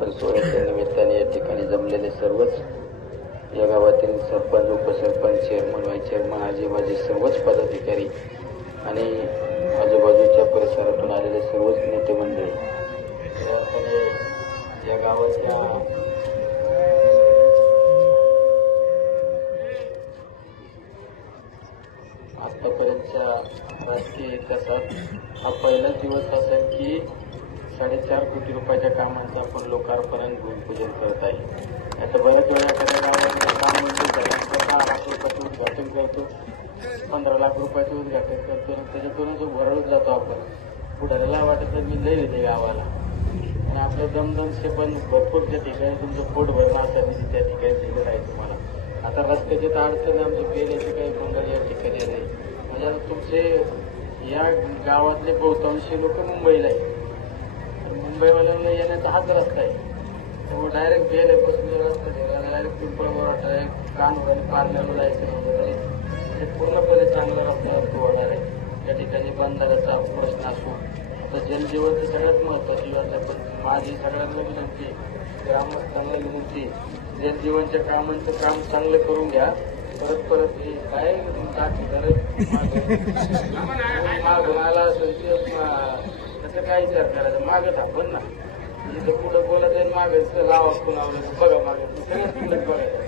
वर्धापन सोहळ्याच्या निमित्ताने या ठिकाणी जमलेले सर्वच या गावातील सरपंच, उपसरपंच, चेअरमन, व्हाईस चेअरमन, आजी माजी सर्वच पदाधिकारी आणि आजूबाजूच्या परिसरातून आलेले सर्वच नेते मंडळी, या गावाच्या आतापर्यंतच्या राजकीय इतिहासात हा पहिलाच दिवस असेल की 4.5 कोटी रुपयाच्या कामांचं आपण लोकार्पण आणि भूमिपूजन करत आहे. आता बऱ्याच वेळा एखाद्या गावाला काम मंजूर झाल्यानंतर 12 लाख रुपयाचं उद्घाटन करतो, 15 लाख रुपयाचं उद्घाटन करतो आणि त्याच्यातून जो भरवत जातो आपण. पुढाऱ्याला वाटत मी लई येते गावाला आणि आपल्या दमदमचे पण भरपूर त्या ठिकाणी तुमचं पोट भरणं असेल त्या ठिकाणी दिलं आहे तुम्हाला. आता रस्त्याची तर अडचण आमची गेल्याची काही मंडळी या ठिकाणी नाही. म्हणजे आता तुमचे या गावातले बहुतांशी लोक मुंबईला आहे. मुंबईवाल्यांना येण्याचा हाच रस्ता आहे. त्यामुळे डायरेक्ट गेल्यापासून रस्ता दिला डायरेक्ट पिंपळगाव डायरेक्ट कानवड पार्ल्याला जायचं म्हणजे पूर्णपणे चांगला रस्ता होणार आहे. त्या ठिकाणी बंधाऱ्याचा प्रश्न असो, आता जलजीवनची सगळ्यात महत्वाची योजना. पण माझी सगळ्यांना विनंती, ग्रामस्थांना विनंती, जलजीवनच्या कामांचं काम चांगलं करून घ्या. परत हे काय गुणाला त्याचा काय विचार करायचा, मागं थांबन ना. म्हणजे पुढं बोलत आहे मागे लावा कुणावलं बघा मागे सगळ्याच पुढे बघायचं.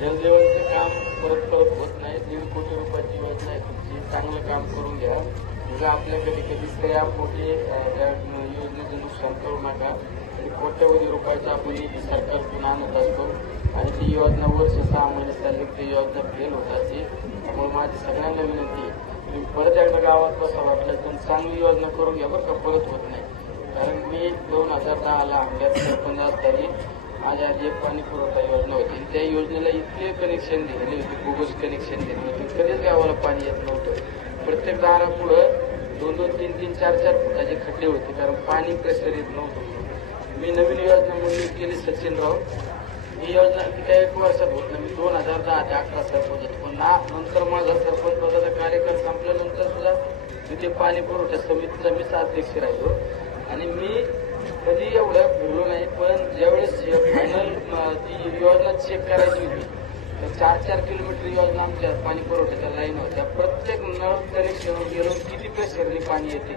जलजीवनचे काम परत होत नाही. 1.5 कोटी रुपयाची योजना आहे तुमची, चांगलं काम करून घ्या. म्हणजे आपल्याकडे कधी त्या पोटी त्या योजनेचं नुकसान करू नका. आणि कोट्यवधी रुपयाचा आपण सरकारकडून आणत असतो आणि ती योजना वर्ष 6 महिने चालली ती योजना फेल होत असते. त्यामुळे माझी सगळ्यांना विनंती, तुम्ही परत एकदा गावात कसं वाटलं पण चांगली योजना करून घ्या बरं का, परत होत नाही. कारण मी 2010ला आमच्यात सरपंच असताना माझ्या जे पाणी पुरवठा योजना होती त्या योजनेला इतके कनेक्शन दिलेले होते, बोगस कनेक्शन दिले होते, कधीच गावाला पाणी येत नव्हतं. प्रत्येक दारापुढं 2-2, 3-3, 4-4 फुटाचे खड्डे होते, कारण पाणी प्रेशर येत नव्हतं. मी नवीन योजना मंजूर केली सचिनराव. ही योजना काही 1 वर्षात होत नाही. मी 2010 ते 11 सरपंच होतो, पण नंतर माझा सरपंच पदाचा कार्यकाळ संपल्यानंतर सुद्धा तिथे पाणी पुरवठा समितीचा मी अध्यक्ष राहिलो आणि मी कधी एवढं फिरलो नाही. पण ज्यावेळेस फायनल ती योजना चेक करायची होती तर 4-4 किलोमीटर योजना आमच्या पाणी पुरवठ्याच्या लाईन होत्या. प्रत्येक नळ कनेक्शनवर गेलो किती प्रेशरने पाणी येते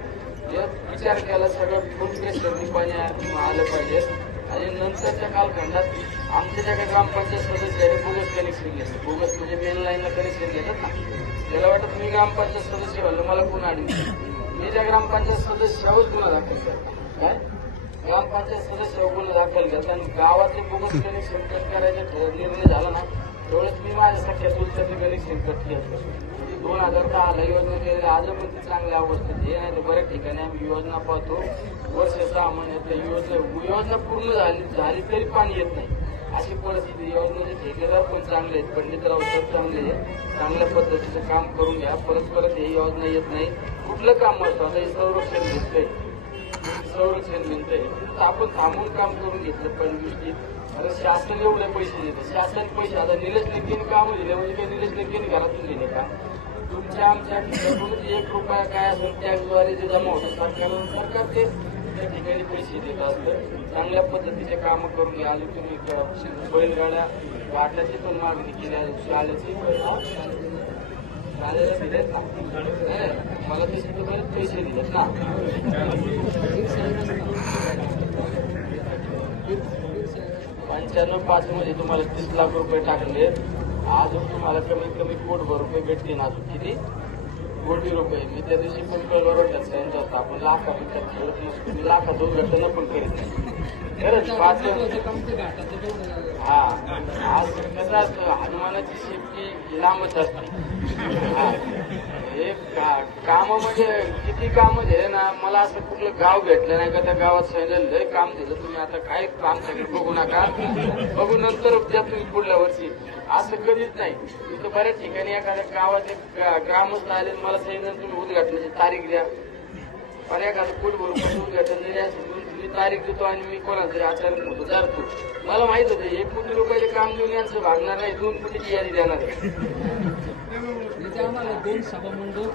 विचार केला, सगळं फुल प्रेशरने पाणी आलं पाहिजे. आणि नंतरच्या कालखंडात आमच्या ज्या काही ग्रामपंचायत सदस्यांनी बोगस कनेक्शन घेतलं, बोगस म्हणजे मेन लाईनला कनेक्शन घेतात ना, त्याला वाटत मी ग्रामपंचायत सदस्य व्हायला मला गुन्हा आढळला. मी त्या ग्रामपंचायत सदस्यावर गुन्हा दाखल करतो. काय ग्रामपंचायत सदस्यावर गुन्हा दाखल करतात आणि गावातले बोगस कनेक्शन कट करायचा निर्णय झाला ना, तेवढंच मी माझ्या सख्या चुलत्याचे कनेक्शन कट केलं. 2010ला योजना केलेल्या आज पण ती चांगल्या अवस्थेत आहे. नाही तर बऱ्याच ठिकाणी आम्ही योजना पाहतो वर्ष 6 महिन्यात योजना पूर्ण झाली तरी पाणी येत नाही, अशी परिस्थिती. योजनेचे ठेकेदार पण चांगले आहेत, पंडितराव सर चांगले आहेत, चांगल्या पद्धतीचं काम करून घ्या. परत ही योजना येत नाही. कुठलं काम असतं, आता हे संरक्षण घेतलंय, संरक्षण मिळतंय, आपण थांबून काम करून घेतलं. पण गोष्टी अरे शासन एवढे पैसे देते, शासन पैसे आता निलेश लेखीने काम दिले म्हणजे काही निलेश लेखीने घरातून दिले का? तुमच्या आमच्या खिशातून 1 रुपया काय असेल टॅक्सद्वारे जे जमा होतं सरकार ते त्या ठिकाणी पैसे देत असतं. चांगल्या पद्धतीचे कामं करून घ्या. आधी तुम्ही बैलगाड्या वाटल्याची पण मागणी केली, शाळेची शाळेला दिलेत ना, मला तसे तर बरेच पैसे दिलेत ना. 95-5 मध्ये तुम्हाला 30 लाख रुपये टाकले. अजून तुम्हाला कमीत कमी कोटभर रुपये भेटतील. अजून किती कोटी रुपये. मी त्या दिवशी पिंपळगाव सांगितलं होतं आपण लाखात खेळत नसतो, मी लाखातून घटना पण करीत नाही. खरंच 5 हा आज कसं असतं, हनुमानाची शेपटी लांबच असते. हे काम म्हणजे किती काम म्हणजे ना, मला असं कुठलं गाव भेटलं नाही का त्या गावात सांगितलं लय काम दिलं तुम्ही, आता काय काम सगळे बघू नका, बघू नंतर द्या तुम्ही पुढल्या वर्षी, असं कधीच नाही. मी तर बऱ्याच ठिकाणी एखाद्या गावाचे ग्रामस्थ आले मला सांगितलं तुम्ही उद्घाटनाची तारीख द्या, पण एखादं फूट भरून उद्घाटन मी तारीख देतो आणि मी कोणातरी अचानक होतो जातो. मला माहित होतं 1 कोटी रुपयाचे काम देऊन यांचं भागणार नाही, 2 कोटीची यादी देणार आहे. आम्हाला 2 सभामंडप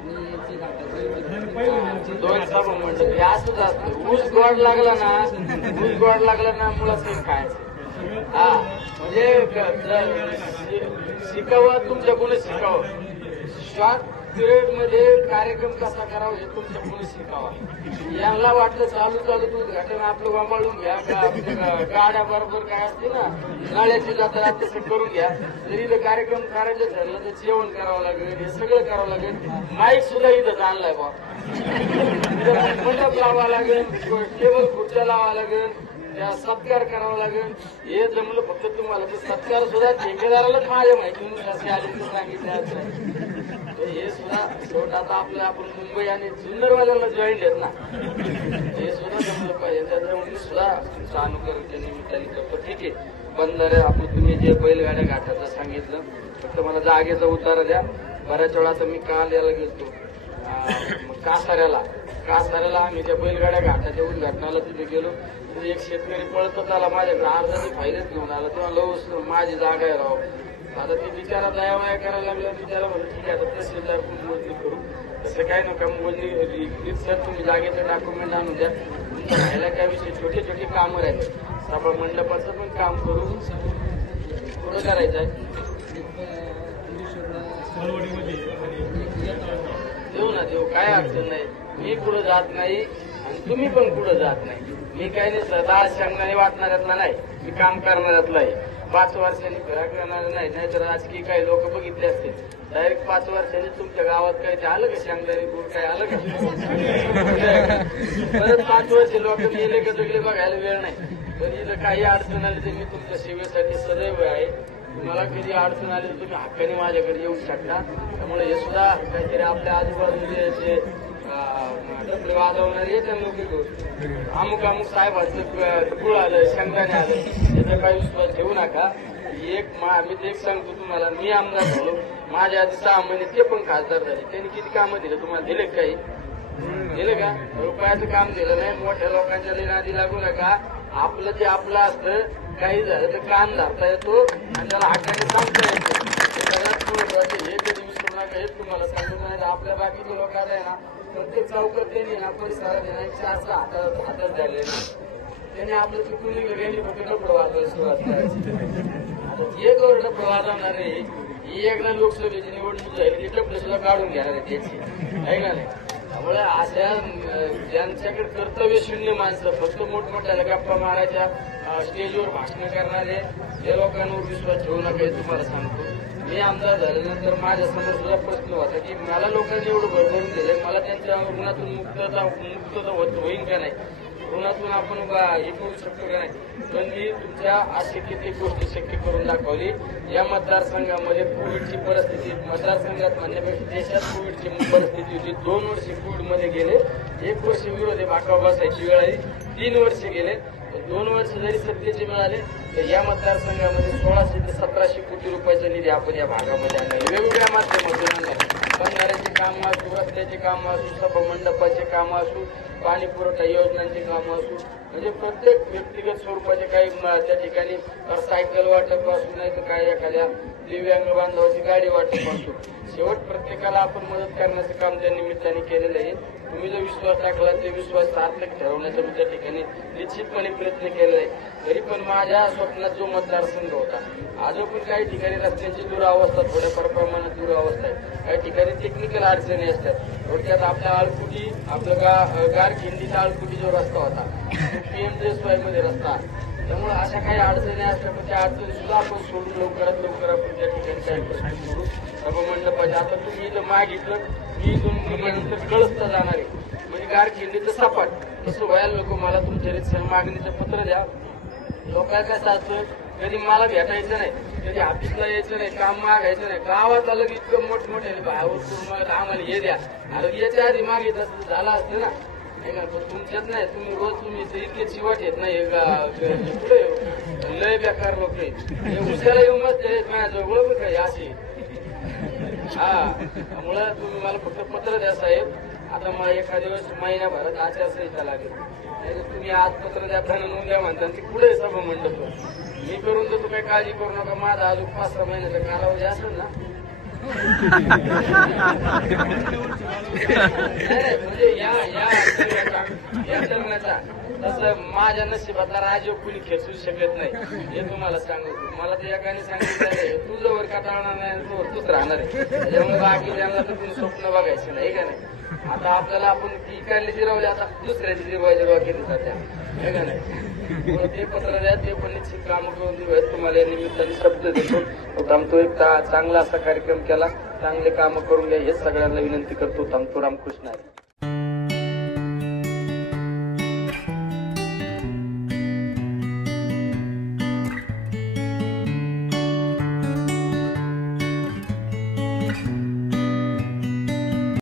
आणि ते घाटाचे 2 सभामंडप हे असंच असतं. ऊस गोड लागला ना मुलाचं खायचं. हा म्हणजे शिकावं, तुमच्याकडूनच शिकावं. शॉर्ट पिरियड मध्ये कार्यक्रम कसा करावा हे तुमच्याकडून शिकावा. यांना वाटलं चालू तू घटना आपलं सांभाळून घ्या का, गाड्या बरोबर काय असते ना गाड्याची जात्रा तसं करून घ्या. जरी इथं कार्यक्रम करायचं ठरलं तर जेवण करावं लागेल, हे सगळं करावं लागेल. माईक सुद्धा इथं आणलाय बा, मंडप लावावा लागेल, टेबल खुर्च्या लावावं लागेल, त्या सत्कार करावा लागेल. हे जमलं फक्त तुम्हाला, तर सत्कार सुद्धा ठेकेदारालाच माझ्या माहिती कसे आले ते सांगितलं. हे सुद्धा शेवट आता आपण मुंबई आणि जुन्नरवाल्यांना जॉईंट आहेत ना, हे सुद्धा जमलं पाहिजे. त्याच्यामुळे सुद्धा अनुकरणच्या निमित्ताने करतो. ठीक आहे, बंधारे आपलं तुम्ही जे बैलगाड्या घाटाचं सांगितलं, फक्त मला जागेचा उतारा द्या. बऱ्याच वेळा आता मी काल याला गेलतो कासाऱ्याला आम्ही त्या बैलगाड्या घाटाच्या उद्घाटनाला तिथे गेलो. तिथे एक शेतकरी पळतच आला, माझ्याकडे अर्धाची फायदेच घेऊन आला. तेव्हा लवस माझी जागा आहे राव. आता ते बिचारा दयावाया करायला लागला. बिचारा म्हणून ठीक आहे, आता तहसीलदार खूप मोजणी करू, तसं काय नका मोजणी सर, तुम्ही जागेचं डॉक्युमेंट आणून द्या. तुमच्या राहायला काय विषय, छोटे छोटे कामं राहिले. सभा मंडपाचं पण काम करू, पुढं करायचं आहे. देऊ काय अडचण नाही. मी पुढे जात नाही आणि तुम्ही पण पुढे जात नाही. मी काही नाही सदा सांगणारे वाटणाऱ्यातला नाही, मी काम करणाऱ्यातला आहे. 5 वर्षांनी फरक करणार नाही. नाहीतर राजकीय काही लोक बघितले असते, डायरेक्ट 5 वर्षांनी तुमच्या गावात काय ते आलं का, शेंगदाणे गुड काय आलं का, परत 5 वर्ष लोक गेले का सगळे बघायला वेळ नाही. तर इथं काही अडचण आली तर मी तुमच्या सेवेसाठी सदैव आहे. तुम्हाला कधी अडचण आली तर तुम्ही हक्काने माझ्याकडे येऊ शकता. त्यामुळे हे सुद्धा काहीतरी आपल्या आजूबाजूचे जे डबडे वाजवणारे अमुक साहेबांचं गुळ आलं, शेंगदाणे आलं, याचा काही विश्वास ठेवू नका. मी ते एक सांगतो तुम्हाला, मी आमदार झालो, माझ्या आधी 6 महिने ते पण खासदार झाले. त्यांनी किती कामं दिलं तुम्हाला, दिले काही दिले का? रुपयाचं काम दिलं नाही. मोठ्या लोकांच्या नादी लागू नका. आपलं जे आपलं असतं, काही झालं तर कान धरता येतो आणि त्याला हक्काने सांगता येतो. हे कधी विसरू नका, हेच तुम्हाला सांगून नाही. आपल्या बाकीच्या लोकांना आहे ना, प्रत्येक चौकात त्यांनी ना परिसरात येण्याचे हातात झाले. त्यांनी आपलं चुकून गेली फक्त डबडं वाजवायला सुरुवात करायची. आता एक डबडं वाजवणार आहे, ही एकदा लोकसभेची निवडणूक झाली, ते डबडं सुद्धा काढून घेणार आहे त्याची, आहे का नाही. त्यामुळे अशा ज्यांच्याकडे कर्तव्य शून्य माणसं, फक्त मोठमोठ्याला गप्पा मारायच्या, स्टेजवर भाषण करणारे, या लोकांवर विश्वास ठेवू नका. हे तुम्हाला सांगतो. मी आमदार झाल्यानंतर माझ्यासमोर सुद्धा प्रश्न होता की मला लोकांनी एवढं भरभरून दिलं, मला त्यांच्या ऋणातून मुक्तता होईल का नाही, ऋणातून आपण हे करू शकतो का नाही. पण मी तुमच्या अशक्य गोष्टी शक्य करून दाखवली. या मतदारसंघामध्ये कोविडची परिस्थिती, मतदारसंघात म्हणण्यापेक्षा देशात कोविडची परिस्थिती होती. 2 वर्ष कोविडमध्ये गेले, 1 वर्ष विरोधी भाका बसायची वेळ आली, 3 वर्ष गेले. 2 वर्ष जरी सत्तेचे मिळाले तर या मतदारसंघामध्ये 1600 ते 1700 कोटी रुपयाचा निधी आपण या भागामध्ये आणला. वेगवेगळ्या माध्यमातून आणला. बंधाऱ्याची कामं असू, रस्त्याची कामं असू, सभामंडपाची कामं असू, पाणी पुरवठा योजनांची कामं असू, म्हणजे प्रत्येक व्यक्तिगत स्वरूपाचे काही त्या ठिकाणी सायकल वाटप असू, नाही तर काय एखाद्या दिव्यांग बांधवाची गाडी वाटप असू. शेवट प्रत्येकाला आपण मदत करण्याचं काम त्या निमित्ताने केलेलं आहे. तुम्ही जो विश्वास टाकला ते विश्वास सार्थक ठरवण्याचा मी त्या ठिकाणी निश्चितपणे प्रयत्न केलेला आहे. तरी पण माझ्या स्वप्नात जो मतदारसंघ होता, आजो पण काही ठिकाणी रस्त्यांची दुरावस्था, थोड्याफार प्रमाणात दुरावस्था आहे, काही ठिकाणी टेक्निकल अडचणी असतात. थोडक्यात आपला आळकुटी, आपलं गारखिंडीचा आळकुटी जो रस्ता होता, PMJSY मध्ये रस्ता. त्यामुळे अशा काही अडचणी असतात, पण त्या अडचणी सुद्धा आपण सोडून लवकरात लवकर आपण त्या ठिकाणी काही गोष्टी करू. सभामंडपाचे आता तुम्ही इथं मागितलं, मी नंतर कळसता जाणार आहे, म्हणजे गारखिंडीचं सपाट तसं व्हायला नको. मला तुमच्या रिक्षा मागणीचं पत्र द्या. लोकांना कसं असतं, कधी मला भेटायचं नाही, कधी ऑफिसला यायचं नाही, काम मागायचं नाही. गावात आलं की इतकं मोठमोठे आम्हाला हे द्या, अरे याच्या आधी मागितलं झालं असतं ना. तुमच्यात नाही, तुम्ही इतके चिवट येत नाही. पुढे लय बेकार लोक उशाला येऊन माझ्याजवळ काय अशी. हा, त्यामुळं तुम्ही मला फक्त पत्र द्या साहेब. आता मला एखाद्या वेळेस महिन्याभरात आचारसंहिता लागेल. तुम्ही आज पत्र द्या, उद्या म्हणता ती पुढे सभा मंडप मी करून देतो, काही काळजी करू नका. माझा अजून 5-6 महिन्याचा कालावधी असेल ना. नाही, म्हणजे या धरणाचा तसं माझ्या नशिबातला राजीव कुणी खेचू शकत नाही, हे तुम्हाला सांगतो. मला ते एकाने सांगितलं तू जवळ काटाळणार नाही तूच राहणार आहे. त्याच्यामुळे बाकी त्यांना तर तुम्ही स्वप्न बघायचं नाही का नाही. आता आपल्याला आपण इकडली जिरवली, आता दुसऱ्याची जिरवायची वाक्य सध्या हे का नाही. ते पत्र द्या, ते पण निश्चित काम करून देऊयात. तुम्हाला या निमित्ताने शब्द देतो. थांबतो, एक चांगला असा कार्यक्रम केला, चांगले काम करून घ्या हेच सगळ्यांना विनंती करतो. थांबतो. रामकृष्ण आहे.